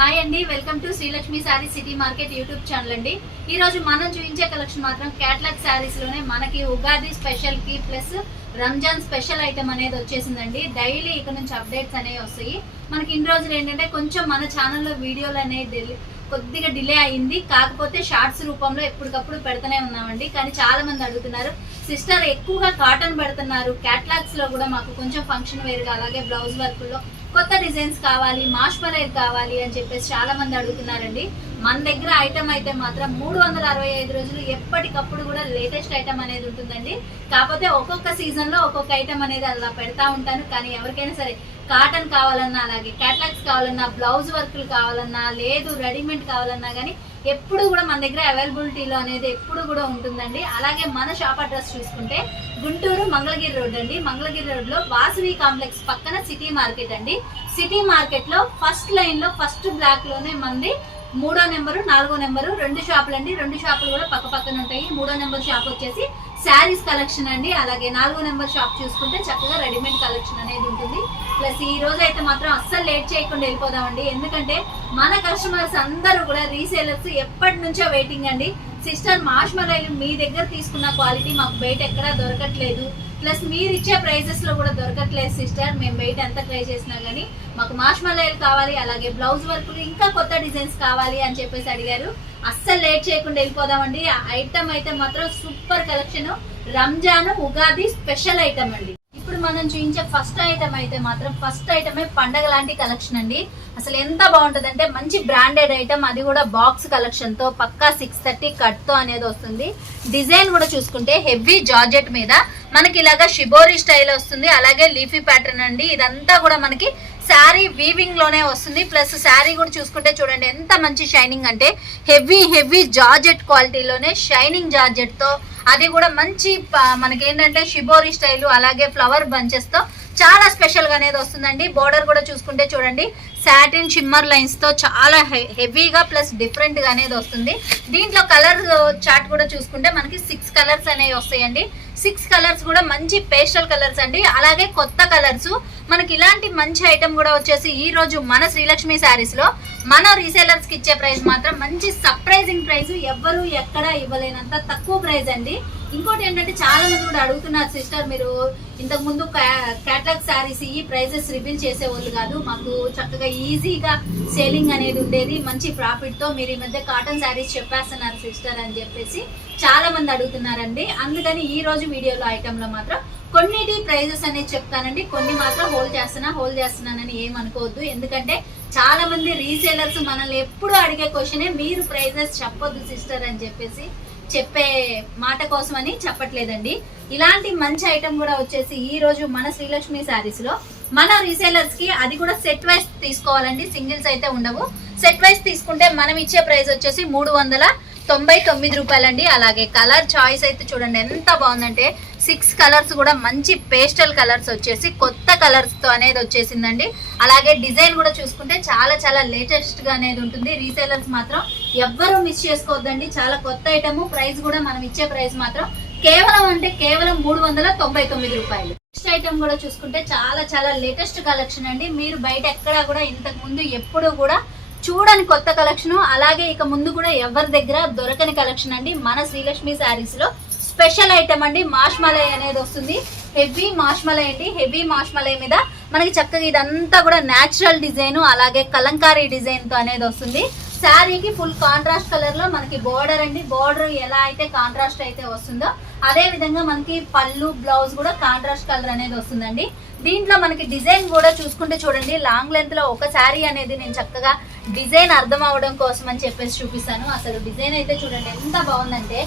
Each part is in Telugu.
హాయ్ అండి welcome to Srilakshmi sari city market YouTube channel అండి. ఈ రోజు మనం చూపించే కలెక్షన్ మాత్రం క్యాట్లాగ్ శారీస్లోనే మనకి ఉగాది స్పెషల్కి ప్లస్ రంజాన్ స్పెషల్ ఐటమ్ అనేది వచ్చేసిందండి. డైలీ ఇక్కడ నుంచి అప్డేట్స్ అనేవి వస్తాయి. మనకి ఇన్ని రోజులు ఏంటంటే కొంచెం మన ఛానల్లో వీడియోలు అనేది కొద్దిగా డిలే అయింది కాకపోతే షార్ట్స్ రూపంలో ఎప్పటికప్పుడు పెడుతూనే ఉన్నామండి. కానీ చాలా మంది అడుగుతున్నారు సిస్టర్ ఎక్కువగా కాటన్ పెడుతున్నారు. క్యాట్లాగ్స్లో కూడా మాకు కొంచెం ఫంక్షన్ వేరుగా అలాగే బ్లౌజ్ వర్క్లో కొత్త డిజైన్స్ కావాలి మాష్ కావాలి అని చెప్పేసి చాలా మంది అడుగుతున్నారండి. మన దగ్గర ఐటమ్ అయితే మాత్రం మూడు వందల అరవై ఐదు రోజులు ఎప్పటికప్పుడు కూడా లేటెస్ట్ ఐటమ్ అనేది ఉంటుందండి. కాకపోతే ఒక్కొక్క సీజన్లో ఒక్కొక్క ఐటమ్ అనేది అలా పెడతా ఉంటాను. కానీ ఎవరికైనా సరే కాటన్ కావాలన్నా అలాగే క్యాట్లాగ్స్ కావాలన్నా బ్లౌజ్ వర్క్లు కావాలన్నా లేదు రెడీమేడ్ కావాలన్నా కానీ ఎప్పుడు కూడా మన దగ్గర అవైలబిలిటీలో అనేది ఎప్పుడు కూడా ఉంటుందండి. అలాగే మన షాప్ అడ్రస్ చూసుకుంటే గుంటూరు మంగళగిరి రోడ్ అండి. మంగళగిరి రోడ్లో వాసవి కాంప్లెక్స్ పక్కన సిటీ మార్కెట్ అండి. సిటీ మార్కెట్లో ఫస్ట్ లైన్లో ఫస్ట్ బ్లాక్లోనే మంది మూడో నెంబరు నాలుగో నెంబరు రెండు షాపులు అండి. రెండు షాపులు కూడా పక్క పక్కన ఉంటాయి. మూడో నెంబర్ షాప్ వచ్చేసి శారీస్ కలెక్షన్ అండి. అలాగే నాలుగో నెంబర్ షాప్ చూసుకుంటే చక్కగా రెడీమేడ్ కలెక్షన్ అనేది ఉంటుంది. ప్లస్ ఈ రోజు అయితే మాత్రం అస్సలు లేట్ చేయకుండా వెళ్ళిపోదామండి. ఎందుకంటే మన కస్టమర్స్ అందరూ కూడా రీసేలర్స్ ఎప్పటి నుంచో వెయిటింగ్ అండి. సిస్టర్ మాష్మలైలు మీ దగ్గర తీసుకున్న క్వాలిటీ మాకు బయట ఎక్కడా దొరకట్లేదు. ప్లస్ మీరు ఇచ్చే ప్రైజెస్లో కూడా దొరకట్లేదు సిస్టర్ మేము బయట ఎంత ట్రై చేసినా గానీ మాకు మాష్మలైలు కావాలి అలాగే బ్లౌజ్ వర్క్లు ఇంకా కొత్త డిజైన్స్ కావాలి అని చెప్పేసి అడిగారు. అస్సలు లేట్ చేయకుండా వెళ్ళిపోదామండి. ఆ ఐటమ్ అయితే మాత్రం super collection Ramzan Ugadi special item అండి. ఇప్పుడు మనం చూపించే ఫస్ట్ ఐటమ్ అయితే మాత్రం ఫస్ట్ ఐటమే పండగ లాంటి కలెక్షన్ అండి. అసలు ఎంత బాగుంటుందంటే అంటే మంచి బ్రాండెడ్ ఐటమ్ అది కూడా బాక్స్ కలెక్షన్తో పక్కా సిక్స్ థర్టీ కట్తో అనేది వస్తుంది. డిజైన్ కూడా చూసుకుంటే హెవీ జార్జెట్ మీద మనకి ఇలాగా షిబోరి స్టైల్ వస్తుంది. అలాగే లీఫీ ప్యాటర్న్ అండి. ఇదంతా కూడా మనకి శారీ వీవింగ్లోనే వస్తుంది. ప్లస్ శారీ కూడా చూసుకుంటే చూడండి ఎంత మంచి షైనింగ్ అంటే హెవీ హెవీ జార్జెట్ క్వాలిటీలోనే షైనింగ్ జార్జెట్తో అది కూడా మంచి మనకేంటంటే మనకి ఏంటంటే షిబోరి స్టైల్ అలాగే ఫ్లవర్ బంచెస్తో చాలా స్పెషల్గా అనేది వస్తుందండి. బోర్డర్ కూడా చూసుకుంటే చూడండి సాటిన్ షిమ్మర్ లైన్స్తో చాలా హె- హెవీగా ప్లస్ డిఫరెంట్గా అనేది వస్తుంది. దీంట్లో కలర్ చార్ట్ కూడా చూసుకుంటే మనకి సిక్స్ కలర్స్ అనేవి వస్తాయండి. సిక్స్ కలర్స్ కూడా మంచి పేస్టల్ కలర్స్ అండి. అలాగే కొత్త కలర్స్ మనకి ఇలాంటి మంచి ఐటమ్ కూడా వచ్చేసి ఈ రోజు మన శ్రీలక్ష్మి శారీస్లో మన రీసేలర్స్కి ఇచ్చే ప్రైస్ మాత్రం మంచి సర్ప్రైజింగ్ ప్రైస్ ఎవ్వరు ఎక్కడ ఇవ్వలేనంత తక్కువ ప్రైస్ అండి. ఇంకోటి ఏంటంటే చాలా మంది కూడా అడుగుతున్నారు సిస్టర్ మీరు ఇంతకు ముందు కేటలాగ్ శారీస్ ఈ ప్రైజెస్ రివీల్ చేసేవాళ్ళు కాదు. మాకు చక్కగా ఈజీగా సేలింగ్ అనేది ఉండేది. మంచి ప్రాఫిట్తో మీరు ఈ మధ్య కాటన్ శారీస్ చెప్పేస్తున్నారు సిస్టర్ అని చెప్పేసి చాలా మంది అడుగుతున్నారండి. అందుకని ఈ రోజు వీడియోలో ఐటమ్లో మాత్రం కొన్నిటి ప్రైజెస్ అనేది చెప్తానండి. కొన్ని మాత్రం హోల్డ్ చేస్తున్నా హోల్డ్ చేస్తున్నానని ఏమనుకోవద్దు ఎందుకంటే చాలా మంది రీసేలర్స్ మనల్ని ఎప్పుడు అడిగే క్వశ్చనే మీరు ప్రైజెస్ చెప్పొద్దు సిస్టర్ అని చెప్పేసి చెప్పే మాట కోసమని చెప్పట్లేదండి. ఇలాంటి మంచి ఐటమ్ కూడా వచ్చేసి ఈ రోజు మన శ్రీలక్ష్మి శారీస్లో మన రీసేలర్స్కి అది కూడా సెట్ వైస్ తీసుకోవాలండి. సింగిల్స్ అయితే ఉండవు. సెట్ వైస్ తీసుకుంటే మనం ఇచ్చే ప్రైస్ వచ్చేసి మూడు వందల తొంభై తొమ్మిది రూపాయలండి. అలాగే కలర్ చాయిస్ అయితే చూడండి ఎంత బాగుందంటే సిక్స్ కలర్స్ కూడా మంచి పేస్టల్ కలర్స్ వచ్చేసి కొత్త కలర్స్తో అనేది వచ్చేసిందండి. అలాగే డిజైన్ కూడా చూసుకుంటే చాలా చాలా లేటెస్ట్గా అనేది ఉంటుంది. రీసేలర్స్ మాత్రం ఎవ్వరూ మిస్ చేసుకోవద్దండి. చాలా కొత్త ఐటమ్ ప్రైస్ కూడా మనం ఇచ్చే ప్రైస్ మాత్రం కేవలం అంటే కేవలం మూడు వందల తొంభై తొమ్మిది రూపాయలు. నెక్స్ట్ ఐటమ్ కూడా చూసుకుంటే చాలా చాలా లేటెస్ట్ కలెక్షన్ అండి. మీరు బయట ఎక్కడా కూడా ఇంతకు ముందు ఎప్పుడు కూడా చూడని కొత్త కలెక్షన్ అలాగే ఇక ముందు కూడా ఎవరి దగ్గర దొరకని కలెక్షన్ అండి. మన శ్రీలక్ష్మి శారీస్లో స్పెషల్ ఐటమ్ అండి మాష్మలై అనేది వస్తుంది. హెవీ మాష్మలై అండి. హెవీ మాష్మలై మీద మనకి చక్కగా ఇదంతా కూడా న్యాచురల్ డిజైన్ అలాగే కలంకారీ డిజైన్తో అనేది వస్తుంది. శారీకి ఫుల్ కాంట్రాస్ట్ కలర్లో మనకి బోర్డర్ అండి. బోర్డర్ ఎలా అయితే కాంట్రాస్ట్ అయితే వస్తుందో అదే విధంగా మనకి పళ్ళు బ్లౌజ్ కూడా కాంట్రాస్ట్ కలర్ అనేది వస్తుందండి. దీంట్లో మనకి డిజైన్ కూడా చూసుకుంటే చూడండి లాంగ్ లెంత్లో ఒక శారీ అనేది నేను చక్కగా డిజైన్ అర్థం అవడం కోసం అని చెప్పేసి చూపిస్తాను. అసలు డిజైన్ అయితే చూడండి ఎంత బాగుందంటే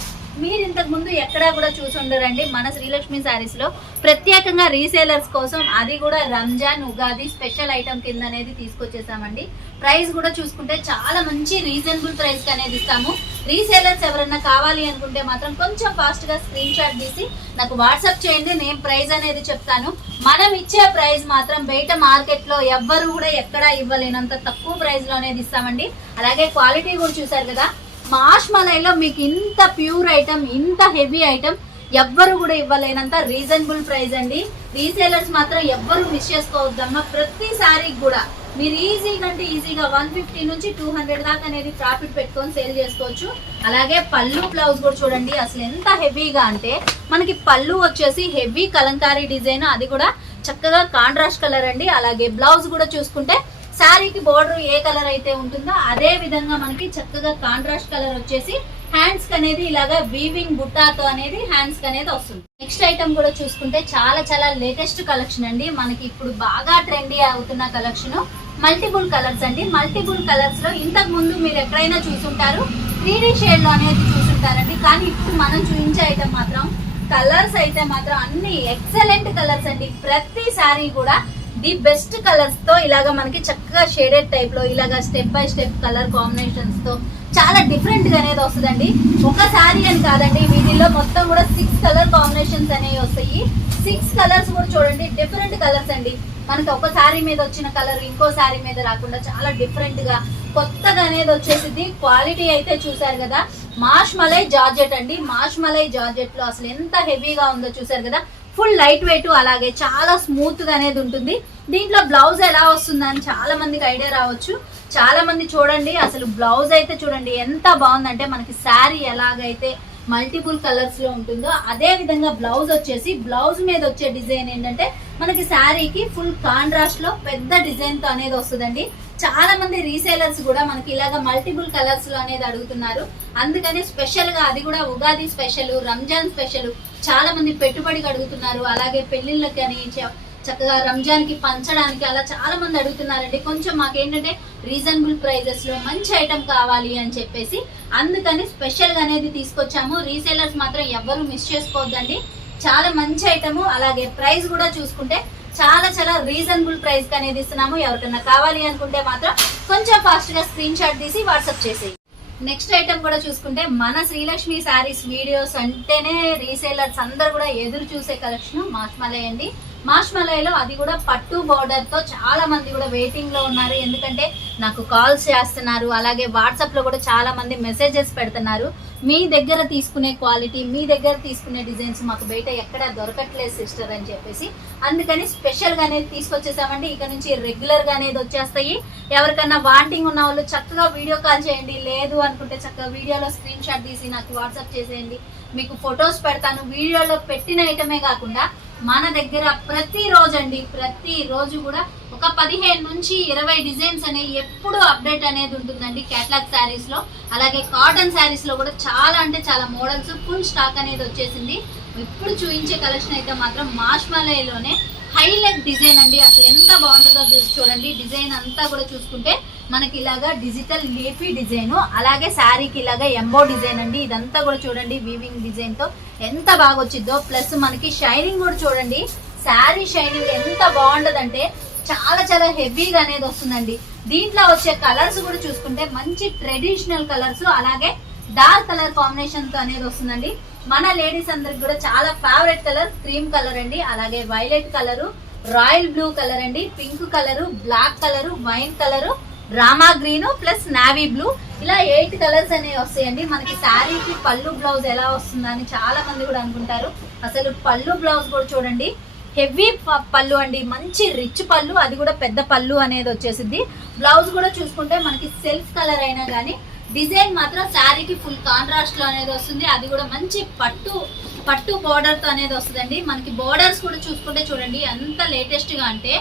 మీరు ఇంతకు ముందు ఎక్కడా కూడా చూసి ఉండరండి. మన శ్రీలక్ష్మి శారీస్లో ప్రత్యేకంగా రీసేలర్స్ కోసం అది కూడా రంజాన్ ఉగాది స్పెషల్ ఐటమ్ కింద అనేది తీసుకొచ్చేసామండి. ప్రైస్ కూడా చూసుకుంటే చాలా మంచి రీజనబుల్ ప్రైస్ అనేది ఇస్తాము. రీసేలర్స్ ఎవరన్నా కావాలి అనుకుంటే మాత్రం కొంచెం ఫాస్ట్గా స్క్రీన్ షాట్ తీసి నాకు వాట్సాప్ చేయండి నేను ప్రైస్ అనేది చెప్తాను. మనం ఇచ్చే ప్రైస్ మాత్రం బయట మార్కెట్లో ఎవ్వరు కూడా ఎక్కడా ఇవ్వలేనంత తక్కువ ప్రైస్లో అనేది ఇస్తామండి. అలాగే క్వాలిటీ కూడా చూసారు కదా. మాష్ మలైలో మీకు ఇంత ప్యూర్ ఐటమ్ ఇంత హెవీ ఐటమ్ ఎవ్వరు కూడా ఇవ్వలేనంత రీజనబుల్ ప్రైస్ అండి. రీసేలర్స్ మాత్రం ఎవ్వరు మిస్ చేసుకోవద్దమ్మా ప్రతిసారి కూడా మీరు ఈజీగా అంటే ఈజీగా వన్ ఫిఫ్టీ నుంచి టూ హండ్రెడ్ దాకా అనేది ప్రాఫిట్ పెట్టుకొని సేల్ చేసుకోవచ్చు. అలాగే పళ్ళు బ్లౌజ్ కూడా చూడండి అసలు ఎంత హెవీగా అంటే మనకి పళ్ళు వచ్చేసి హెవీ కలంకారీ డిజైన్ అది కూడా చక్కగా కాంట్రాస్ట్ కలర్ అండి. అలాగే బ్లౌజ్ కూడా చూసుకుంటే శారీకి బోర్డర్ ఏ కలర్ అయితే ఉంటుందో అదే విధంగా మనకి చక్కగా కాంట్రాస్ట్ కలర్ వచ్చేసి హ్యాండ్స్ అనేది ఇలాగా వీవింగ్ బుట్టాతో అనేది హ్యాండ్స్ అనేది వస్తుంది. నెక్స్ట్ ఐటమ్ కూడా చూసుకుంటే చాలా చాలా లేటెస్ట్ కలెక్షన్ అండి. మనకి ఇప్పుడు బాగా ట్రెండీ అవుతున్న కలెక్షన్ మల్టిపుల్ కలర్స్ అండి. మల్టిపుల్ కలర్స్లో ఇంతకు ముందు మీరు ఎక్కడైనా చూసుంటారు. త్రీ డి షేడ్లో అనేది చూసుంటారండి. కానీ ఇప్పుడు మనం చూపించే ఐటమ్ మాత్రం కలర్స్ అయితే మాత్రం అన్ని ఎక్సలెంట్ కలర్స్ అండి. ప్రతి సారీ కూడా ది బెస్ట్ కలర్స్తో ఇలాగ మనకి చక్కగా షేడెడ్ టైప్లో ఇలాగ స్టెప్ బై స్టెప్ కలర్ కాంబినేషన్స్తో చాలా డిఫరెంట్గా అనేది వస్తుందండి. ఒక సారీ అని కాదండి వీటిల్లో మొత్తం కూడా సిక్స్ కలర్ కాంబినేషన్స్ అనేవి వస్తాయి. సిక్స్ కలర్స్ కూడా చూడండి డిఫరెంట్ కలర్స్ అండి. మనకి ఒక సారీ మీద వచ్చిన కలర్ ఇంకో సారీ మీద రాకుండా చాలా డిఫరెంట్గా కొత్తగా అనేది వచ్చేసింది క్వాలిటీ అయితే చూసారు కదా. మాష్ మలై జార్జెట్ అండి. మాష్ మలై జార్జెట్లో అసలు ఎంత హెవీగా ఉందో చూసారు కదా. ఫుల్ లైట్ వెయిట్ అలాగే చాలా స్మూత్గా అనేది ఉంటుంది. దీంట్లో బ్లౌజ్ ఎలా వస్తుందని చాలా మందికి ఐడియా రావచ్చు. చాలా మంది చూడండి అసలు బ్లౌజ్ అయితే చూడండి ఎంత బాగుందంటే మనకి శారీ ఎలాగైతే మల్టిపుల్ కలర్స్లో ఉంటుందో అదే విధంగా బ్లౌజ్ వచ్చేసి బ్లౌజ్ మీద వచ్చే డిజైన్ ఏంటంటే మనకి శారీకి ఫుల్ కాంట్రాస్ట్లో పెద్ద డిజైన్తో అనేది వస్తుందండి. చాలా మంది రీసేలర్స్ కూడా మనకి ఇలాగా మల్టిపుల్ కలర్స్లో అనేది అడుగుతున్నారు. అందుకని స్పెషల్గా అది కూడా ఉగాది స్పెషల్ రంజాన్ స్పెషల్ చాలా మంది పెట్టుబడికి అడుగుతున్నారు అలాగే పెళ్ళిళ్ళకి అని చ- చక్కగా రంజాన్కి పంచడానికి అలా చాలా మంది అడుగుతున్నారండి. కొంచెం మాకేంటంటే రీజనబుల్ ప్రైజెస్లో మంచి ఐటమ్ కావాలి అని చెప్పేసి అందుకని స్పెషల్గా అనేది తీసుకొచ్చాము. రీసేలర్స్ మాత్రం ఎవ్వరూ మిస్ చేసుకోవద్దండి. చాలా మంచి ఐటమ్ అలాగే ప్రైస్ కూడా చూసుకుంటే చాలా చాలా రీజనబుల్ ప్రైస్కి అనేది ఇస్తున్నాము. ఎవరికన్నా కావాలి అనుకుంటే మాత్రం కొంచెం ఫాస్ట్గా స్క్రీన్ షాట్ తీసి వాట్సాప్ చేసేయి. నెక్స్ట్ ఐటమ్ కూడా చూసుకుంటే మన శ్రీలక్ష్మి శారీస్ వీడియోస్ అంటేనే రీసేలర్స్ అందరు కూడా ఎదురు చూసే కలెక్షన్ మాష్మలై అండి. మాష్ మలైలో అది కూడా పట్టు బోర్డర్తో చాలా మంది కూడా వెయిటింగ్లో ఉన్నారు. ఎందుకంటే నాకు కాల్స్ చేస్తున్నారు. అలాగే వాట్సాప్లో కూడా చాలా మంది మెసేజెస్ పెడుతున్నారు. మీ దగ్గర తీసుకునే క్వాలిటీ మీ దగ్గర తీసుకునే డిజైన్స్ మాకు బయట ఎక్కడ దొరకట్లేదు సిస్టర్ అని చెప్పేసి. అందుకని స్పెషల్గా అనేది తీసుకొచ్చేసామండి. ఇక నుంచి రెగ్యులర్గా అనేది వచ్చేస్తాయి. ఎవరికన్నా వాంటింగ్ ఉన్న వాళ్ళు చక్కగా వీడియో కాల్ చేయండి. లేదు అనుకుంటే చక్కగా వీడియోలో స్క్రీన్ షాట్ తీసి నాకు వాట్సాప్ చేసేయండి. మీకు ఫొటోస్ పెడతాను. వీడియోలో పెట్టిన ఐటమే కాకుండా మన దగ్గర ప్రతి రోజు అండి ప్రతి రోజు కూడా ఒక పదిహేను నుంచి ఇరవై డిజైన్స్ అనేవి ఎప్పుడు అప్డేట్ అనేది ఉంటుందండి క్యాట్లాగ్ శారీస్లో అలాగే కాటన్ శారీస్లో కూడా చాలా అంటే చాలా మోడల్స్ ఫుల్ స్టాక్ అనేది వచ్చేసింది. ఇప్పుడు చూపించే కలెక్షన్ అయితే మాత్రం మాష్మలైలోనే హైలైట్ డిజైన్ అండి. అసలు ఎంత బాగుంటుందో చూసి చూడండి. డిజైన్ అంతా కూడా చూసుకుంటే మనకి ఇలాగా డిజిటల్ లీఫీ డిజైన్ అలాగే శారీకి ఇలాగా ఎంబో డిజైన్ అండి. ఇదంతా కూడా చూడండి వీవింగ్ డిజైన్తో ఎంత బాగా వచ్చిందో ప్లస్ మనకి షైనింగ్ కూడా చూడండి. శారీ షైనింగ్ ఎంత బాగుండదంటే చాలా చాలా హెవీగా అనేది వస్తుందండి. దీంట్లో వచ్చే కలర్స్ కూడా చూసుకుంటే మంచి ట్రెడిషనల్ కలర్స్ అలాగే డార్క్ కలర్ కాంబినేషన్తో అనేది వస్తుందండి. మన లేడీస్ అందరికి కూడా చాలా ఫేవరెట్ కలర్ క్రీమ్ కలర్ అండి. అలాగే violet colour royal blue colour అండి. Pink colour black colour wine colour Rama green plus navy blue. ఇలా ఎయిట్ కలర్స్ అనేవి వస్తాయండి. మనకి శారీకి పళ్ళు బ్లౌజ్ ఎలా వస్తుందని చాలా మంది కూడా అనుకుంటారు. అసలు పళ్ళు బ్లౌజ్ కూడా చూడండి. హెవీ పళ్ళు అండి. మంచి రిచ్ పళ్ళు. అది కూడా పెద్ద పళ్ళు అనేది వచ్చేసింది బ్లౌజ్ కూడా చూసుకుంటే మనకి సెల్ఫ్ కలర్ అయినా కానీ డిజైన్ మాత్రం శారీకి ఫుల్ కాంట్రాస్ట్లో అనేది వస్తుంది. అది కూడా మంచి పట్టు పట్టు బోర్డర్తో అనేది వస్తుందండి. మనకి బోర్డర్స్ కూడా చూసుకుంటే చూడండి. ఎంత లేటెస్ట్గా అంటే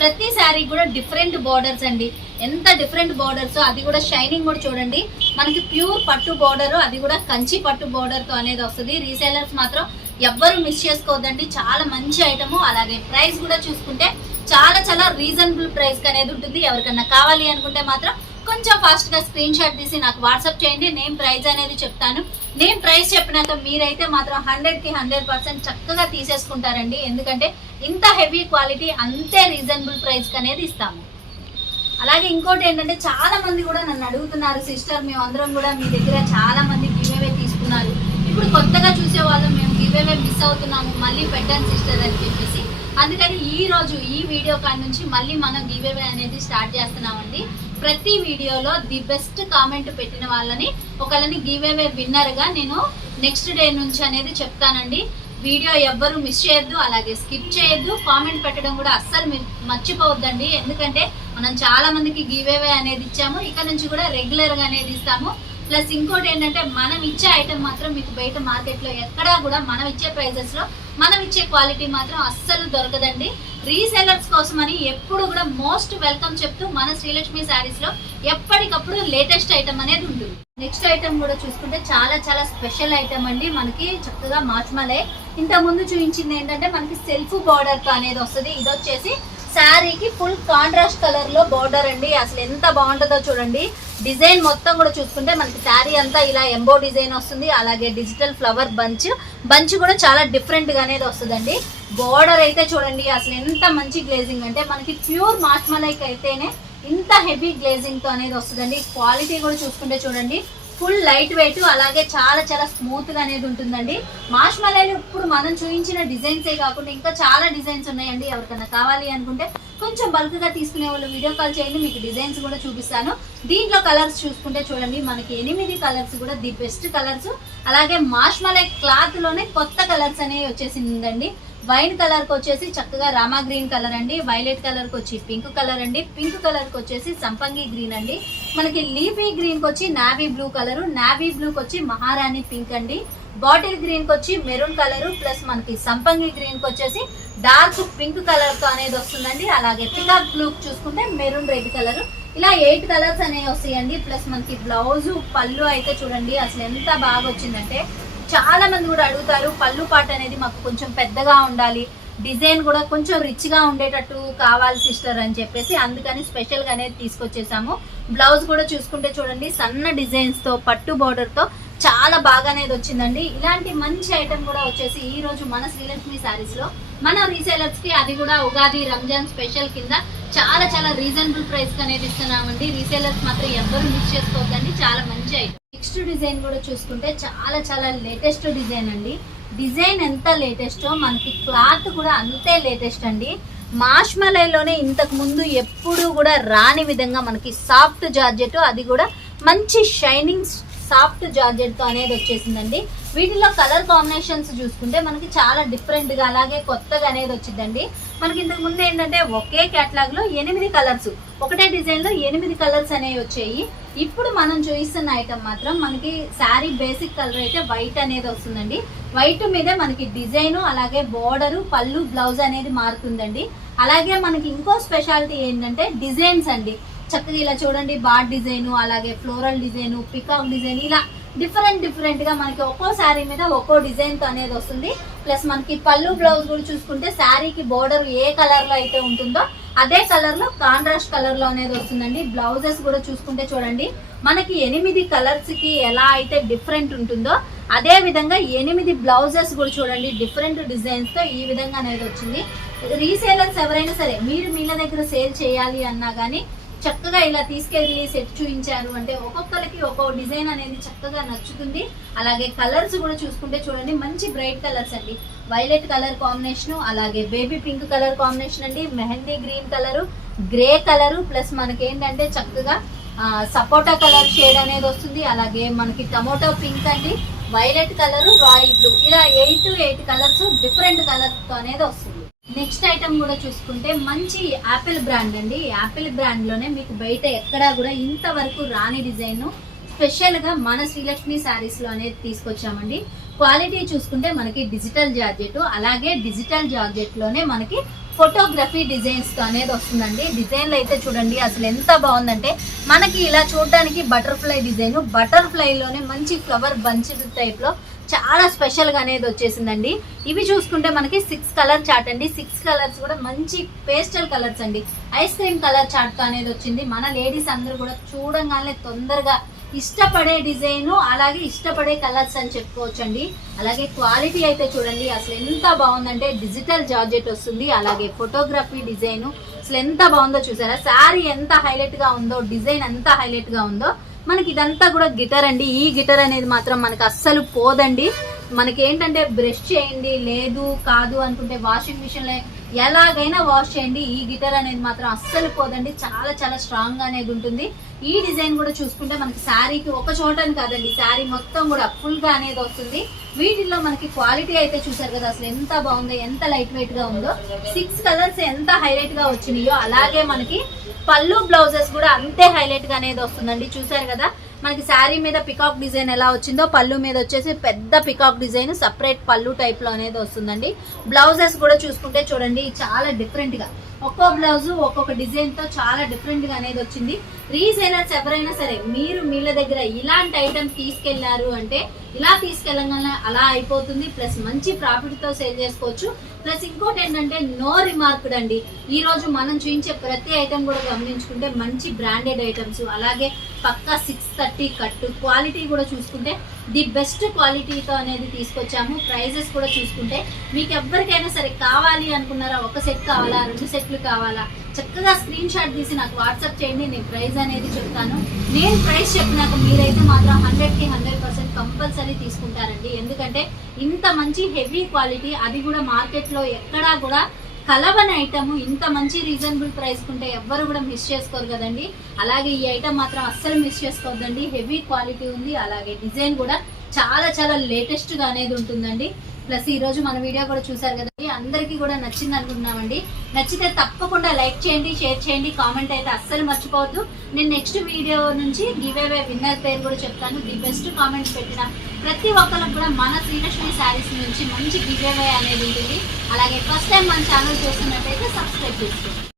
ప్రతి శారీ కూడా డిఫరెంట్ బోర్డర్స్ అండి. ఎంత డిఫరెంట్ బార్డర్స్ అది కూడా షైనింగ్ కూడా చూడండి. మనకి ప్యూర్ పట్టు బోర్డర్ అది కూడా కంచి పట్టు బార్డర్తో అనేది వస్తుంది. రీసేలర్స్ మాత్రం ఎవ్వరు మిస్ చేసుకోవద్దండి. చాలా మంచి ఐటమ్ అలాగే ప్రైస్ కూడా చూసుకుంటే చాలా చాలా రీజనబుల్ ప్రైస్ అనేది ఉంటుంది. ఎవరికన్నా కావాలి అనుకుంటే మాత్రం కొంచెం ఫాస్ట్గా స్క్రీన్ షాట్ తీసి నాకు వాట్సాప్ చేయండి. నేను ప్రైస్ అనేది చెప్తాను. నేను ప్రైస్ చెప్పినాక మీరైతే మాత్రం హండ్రెడ్కి హండ్రెడ్ పర్సెంట్ చక్కగా తీసేసుకుంటారండి. ఎందుకంటే ఇంత హెవీ క్వాలిటీ అంతే రీజనబుల్ ప్రైస్కి అనేది ఇస్తాము. అలాగే ఇంకోటి ఏంటంటే చాలా మంది కూడా నన్ను అడుగుతున్నారు సిస్టర్ మేము అందరం కూడా మీ దగ్గర చాలా మంది గివేవే తీసుకున్నారు. ఇప్పుడు కొత్తగా చూసే వాళ్ళు మేము గివేవే మిస్ అవుతున్నాము మళ్ళీ పెట్టండి సిస్టర్ అని చెప్పేసి. అందుకని ఈ రోజు ఈ వీడియో కాడి నుంచి మళ్ళీ మనం గివేవే అనేది స్టార్ట్ చేస్తున్నామండి. ప్రతి వీడియోలో ది బెస్ట్ కామెంట్ పెట్టిన వాళ్ళని ఒకళ్ళని గివేవే విన్నర్గా నేను నెక్స్ట్ డే నుంచి అనేది చెప్తానండి. వీడియో ఎవ్వరు మిస్ చేయొద్దు అలాగే స్కిప్ చేయొద్దు. కామెంట్ పెట్టడం కూడా అస్సలు మర్చిపోవద్దండి. ఎందుకంటే మనం చాలా మందికి గివ్ అనేది ఇచ్చాము. ఇక నుంచి కూడా రెగ్యులర్గా అనేది ఇస్తాము. ప్లస్ ఇంకోటి ఏంటంటే మనం ఇచ్చే ఐటమ్ మాత్రం మీకు బయట మార్కెట్లో ఎక్కడా కూడా మనం ఇచ్చే ప్రైజెస్లో మనం ఇచ్చే క్వాలిటీ మాత్రం అస్సలు దొరకదండి. రీసెలర్స్ కోసమని ఎప్పుడు కూడా మోస్ట్ వెల్కమ్ చెప్తూ మన శ్రీలక్ష్మి శారీస్లో ఎప్పటికప్పుడు లేటెస్ట్ ఐటమ్ అనేది ఉంటుంది. నెక్స్ట్ ఐటమ్ కూడా చూసుకుంటే చాలా చాలా స్పెషల్ ఐటమ్ అండి. మనకి చక్కగా మార్చమలే ఇంత ముందు చూపించింది ఏంటంటే మనకి సెల్ఫ్ బార్డర్ అనేది వస్తుంది. ఇది వచ్చేసి శారీకి ఫుల్ కాంట్రాస్ట్ కలర్లో బార్డర్ అండి. అసలు ఎంత బాగుంటుందో చూడండి. డిజైన్ మొత్తం కూడా చూసుకుంటే మనకి శారీ అంతా ఇలా ఎంబో డిజైన్ వస్తుంది. అలాగే డిజిటల్ ఫ్లవర్ బంచ్. బంచ్ కూడా చాలా డిఫరెంట్గా అనేది వస్తుందండి. బార్డర్ అయితే చూడండి అసలు ఎంత మంచి గ్లేజింగ్ అంటే మనకి ప్యూర్ మాస్మలైక్ అయితేనే ఇంత హెవీ గ్లేజింగ్తో అనేది వస్తుందండి. క్వాలిటీ కూడా చూసుకుంటే చూడండి. ఫుల్ లైట్ వెయిట్ అలాగే చాలా చాలా స్మూత్గా అనేది ఉంటుందండి. మాష్ మలైలో ఇప్పుడు మనం చూపించిన డిజైన్స్ ఏ కాకుండా ఇంకా చాలా డిజైన్స్ ఉన్నాయండి. ఎవరికైనా కావాలి అనుకుంటే కొంచెం బల్క్గా తీసుకునే వాళ్ళు వీడియో కాల్ చేయండి మీకు డిజైన్స్ కూడా చూపిస్తాను. దీంట్లో కలర్స్ చూసుకుంటే చూడండి మనకి ఎనిమిది కలర్స్ కూడా ది బెస్ట్ కలర్స్ అలాగే మాష్ మలై క్లాత్లోనే కొత్త కలర్స్ అనేవి వచ్చేసిందండి. వైన్ కలర్కి వచ్చేసి చక్కగా రామా గ్రీన్ కలర్ అండి వైలెట్ కలర్కి వచ్చి పింక్ కలర్ అండి పింక్ కలర్కి వచ్చేసి సంపంగి గ్రీన్ అండి. మనకి లీఫీ గ్రీన్కి వచ్చి navy blue colour navy blue కి వచ్చి మహారాణి పింక్ అండి. బాటిల్ గ్రీన్కి వచ్చి మెరూన్ కలర్ ప్లస్ మనకి సంపంగి గ్రీన్కి వచ్చేసి డార్క్ పింక్ కలర్తో అనేది వస్తుందండి. అలాగే పికాక్ బ్లూ చూసుకుంటే మెరూన్ రెడ్ కలర్. ఇలా ఎయిట్ కలర్స్ అనేవి వస్తాయండి. ప్లస్ మనకి బ్లౌజ్ పళ్ళు అయితే చూడండి అసలు ఎంత బాగా వచ్చిందంటే చాలా మంది కూడా అడుగుతారు పళ్ళు పాట అనేది మాకు కొంచెం పెద్దగా ఉండాలి డిజైన్ కూడా కొంచెం రిచ్గా ఉండేటట్టు కావాలి సిస్టర్ అని చెప్పేసి అందుకని స్పెషల్గా అనేది తీసుకొచ్చేసాము. బ్లౌజ్ కూడా చూసుకుంటే చూడండి సన్న డిజైన్స్తో పట్టు బార్డర్తో చాలా బాగా అనేది వచ్చిందండి. ఇలాంటి మంచి ఐటమ్ కూడా వచ్చేసి ఈ రోజు మన శ్రీలక్ష్మి శారీస్లో మన రీసేలర్స్కి అది కూడా ఉగాది రంజాన్ స్పెషల్ కింద చాలా చాలా రీజనబుల్ ప్రైస్కి అనేది ఇస్తున్నామండి. రీసేలర్స్ మాత్రం ఎవ్వరు మిస్ చేసుకోవద్దండి చాలా మంచి ఐటమ్ నెక్స్ట్ డిజైన్ కూడా చూసుకుంటే చాలా చాలా లేటెస్ట్ డిజైన్ అండి. డిజైన్ ఎంత లేటెస్టో మనకి క్లాత్ కూడా అంతే లేటెస్ట్ అండి. మాష్ మలైలోనే ఇంతకు ముందు ఎప్పుడూ కూడా రాని విధంగా మనకి సాఫ్ట్ జార్జెట్ అది కూడా మంచి షైనింగ్ సాఫ్ట్ జార్జెట్తో అనేది వచ్చేసిందండి. వీటిలో కలర్ కాంబినేషన్స్ చూసుకుంటే మనకి చాలా డిఫరెంట్గా అలాగే కొత్తగా అనేది వచ్చిందండి. మనకి ఇంతకు ముందు ఏంటంటే ఒకే క్యాటలాగ్లో ఎనిమిది కలర్స్ ఒకటే డిజైన్లో ఎనిమిది కలర్స్ అనేవి వచ్చాయి. ఇప్పుడు మనం చూపిస్తున్న ఐటమ్ మాత్రం మనకి శారీ బేసిక్ కలర్ అయితే వైట్ అనేది వస్తుందండి. వైట్ మీదే మనకి డిజైన్ అలాగే బోర్డరు పళ్ళు బ్లౌజ్ అనేది మారుతుందండి. అలాగే మనకి ఇంకో స్పెషాలిటీ ఏంటంటే డిజైన్స్ అండి. చక్కగా ఇలా చూడండి బాడ్ డిజైన్ అలాగే ఫ్లోరల్ డిజైన్ పికాక్ డిజైన్ ఇలా డిఫరెంట్ డిఫరెంట్గా మనకి ఒక్కో శారీ మీద ఒక్కో డిజైన్తో అనేది వస్తుంది. ప్లస్ మనకి పళ్ళు బ్లౌజ్ కూడా చూసుకుంటే శారీకి బోర్డర్ ఏ కలర్లో అయితే ఉంటుందో అదే కలర్లో కాంట్రాస్ట్ కలర్లో అనేది వస్తుందండి. బ్లౌజెస్ కూడా చూసుకుంటే చూడండి మనకి ఎనిమిది కలర్స్కి ఎలా అయితే డిఫరెంట్ ఉంటుందో అదే విధంగా ఎనిమిది బ్లౌజెస్ కూడా చూడండి డిఫరెంట్ డిజైన్స్తో ఈ విధంగా అనేది వచ్చింది. రీసేలర్స్ ఎవరైనా సరే మీరు మీళ్ళ దగ్గర సేల్ చేయాలి అన్నా కానీ చక్కగా ఇలా తీసుకెళ్ళి సెట్ చూపించారు అంటే ఒక్కొక్కరికి ఒక్కో డిజైన్ అనేది చక్కగా నచ్చుతుంది. అలాగే కలర్స్ కూడా చూసుకుంటే చూడండి మంచి బ్రైట్ కలర్స్ అండి. వైలెట్ కలర్ కాంబినేషన్ అలాగే బేబీ పింక్ కలర్ కాంబినేషన్ అండి. Mehndi green colour grey colour plus మనకి ఏంటంటే చక్కగా సపోటా కలర్ షేడ్ అనేది వస్తుంది. అలాగే మనకి టమోటో పింక్ అండి. వైలెట్ కలర్ రాయల్ బ్లూ ఇలా ఎయిట్ ఎయిట్ కలర్స్ డిఫరెంట్ కలర్స్తో అనేది వస్తుంది. నెక్స్ట్ ఐటమ్ కూడా చూసుకుంటే మంచి యాపిల్ బ్రాండ్ అండి. యాపిల్ బ్రాండ్లోనే మీకు బయట ఎక్కడా కూడా ఇంతవరకు రాని డిజైన్. స్పెషల్గా మన శ్రీలక్ష్మి శారీస్లో అనేది తీసుకొచ్చామండి. క్వాలిటీ చూసుకుంటే మనకి డిజిటల్ జార్జెట్ అలాగే డిజిటల్ జార్జెట్లోనే మనకి ఫోటోగ్రఫీ డిజైన్స్తో అనేది వస్తుందండి. డిజైన్లు అయితే చూడండి అసలు ఎంత బాగుందంటే మనకి ఇలా చూడడానికి బటర్ఫ్లై డిజైన్ బటర్ఫ్లైలోనే మంచి ఫ్లవర్ బంచ్ టైప్లో చాలా స్పెషల్గా అనేది వచ్చేసిందండి. ఇవి చూసుకుంటే మనకి సిక్స్ కలర్ చాట్ అండి. సిక్స్ కలర్స్ కూడా మంచి పేస్టల్ కలర్స్ అండి. ఐస్ క్రీమ్ కలర్ చాట్ అనేది వచ్చింది. మన లేడీస్ అందరూ కూడా చూడంగానే తొందరగా ఇష్టపడే డిజైన్ అలాగే ఇష్టపడే కలర్స్ అని చెప్పుకోవచ్చు అండి అలాగే క్వాలిటీ అయితే చూడండి. అసలు ఎంత బాగుందంటే డిజిటల్ జార్జెట్ వస్తుంది. అలాగే ఫోటోగ్రఫీ డిజైన్ అసలు ఎంత బాగుందో చూసారా? శారీ ఎంత హైలైట్గా ఉందో డిజైన్ ఎంత హైలైట్గా ఉందో మనకి ఇదంతా కూడా గిటార్ అండి. ఈ గిటార్ అనేది మాత్రం మనకి అస్సలు పోదండి. మనకి ఏంటంటే బ్రష్ చేయండి లేదు కాదు అనుకుంటే వాషింగ్ మిషన్లో ఎలాగైనా వాష్ చేయండి. ఈ గిటర్ అనేది మాత్రం అస్సలు పోదండి. చాలా చాలా స్ట్రాంగ్గా అనేది ఉంటుంది. ఈ డిజైన్ కూడా చూసుకుంటే మనకి శారీకి ఒక చోటని కాదండి. శారీ మొత్తం కూడా ఫుల్గా అనేది వస్తుంది. వీటిల్లో మనకి క్వాలిటీ అయితే చూసారు కదా అసలు ఎంత బాగుందో ఎంత లైట్ వెయిట్గా ఉందో. సిక్స్ కలర్స్ ఎంత హైలైట్గా వచ్చినాయో అలాగే మనకి పళ్ళు బ్లౌజెస్ కూడా అంతే హైలైట్గా అనేది వస్తుందండి. చూసారు కదా? మనకి శారీ మీద పికాక్ డిజైన్ ఎలా వచ్చిందో పళ్ళు మీద వచ్చేసి పెద్ద పికాక్ డిజైన్ సపరేట్ పళ్ళు టైప్లో అనేది వస్తుందండి. బ్లౌజెస్ కూడా చూసుకుంటే చూడండి చాలా డిఫరెంట్గా. ఒక్కో బ్లౌజ్ ఒక్కొక్క డిజైన్తో చాలా డిఫరెంట్గా అనేది వచ్చింది. రీసైనర్స్ ఎవరైనా సరే మీరు మీళ్ళ దగ్గర ఇలాంటి ఐటమ్ తీసుకెళ్ళారు అంటే ఇలా తీసుకెళ్ళగానే అలా అయిపోతుంది. ప్లస్ మంచి ప్రాఫిట్తో సేల్ చేసుకోవచ్చు. ప్లస్ ఇంకోటి ఏంటంటే నో రిమార్క్డ్ అండి ఈ రోజు మనం చూపించే ప్రతి ఐటమ్ కూడా గమనించుకుంటే మంచి బ్రాండెడ్ ఐటమ్స్ అలాగే పక్కా సిక్స్ థర్టీ కట్టు క్వాలిటీ కూడా చూసుకుంటే ది బెస్ట్ క్వాలిటీతో అనేది తీసుకొచ్చాము. ప్రైజెస్ కూడా చూసుకుంటే మీకు ఎవరికైనా సరే కావాలి అనుకున్నారా? ఒక సెట్ కావాలా? రెండు సెట్లు కావాలా? చక్కగా స్క్రీన్ షాట్ తీసి నాకు వాట్సాప్ చేయండి నేను ప్రైస్ అనేది చెప్తాను. నేను ప్రైస్ చెప్పినాక మీరైతే మాత్రం హండ్రెడ్కి హండ్రెడ్ పర్సెంట్ కంపల్సరీ తీసుకుంటారండి. ఎందుకంటే ఇంత మంచి హెవీ క్వాలిటీ అది కూడా మార్కెట్లో ఎక్కడా కూడా కలవని ఐటమ్ ఇంత మంచి రీజనబుల్ ప్రైస్ కుంటే ఎవ్వరు కూడా మిస్ చేసుకోరు కదండి. అలాగే ఈ ఐటమ్ మాత్రం అస్సలు మిస్ చేసుకోవద్దండి. హెవీ క్వాలిటీ ఉంది అలాగే డిజైన్ కూడా చాలా చాలా లేటెస్ట్గా అనేది ఉంటుందండి. ప్లస్ ఈ రోజు మన వీడియో కూడా చూసారు కదండి. అందరికీ కూడా నచ్చింది అనుకుంటున్నామండి. నచ్చితే తప్పకుండా లైక్ చేయండి షేర్ చేయండి కామెంట్ అయితే అస్సలు మర్చిపోవద్దు. నేను నెక్స్ట్ వీడియో నుంచి గివ్ అవే విన్నర్ పేరు కూడా చెప్తాను. ది బెస్ట్ కామెంట్స్ పెట్టిన ప్రతి ఒక్కరికి కూడా మన శ్రీలక్ష్మి శారీస్ నుంచి మంచి గివ్ అవే అనేది ఉంటుంది. అలాగే ఫస్ట్ టైం మన ఛానల్ చూస్తున్నట్టయితే సబ్స్క్రైబ్ చేసుకోండి.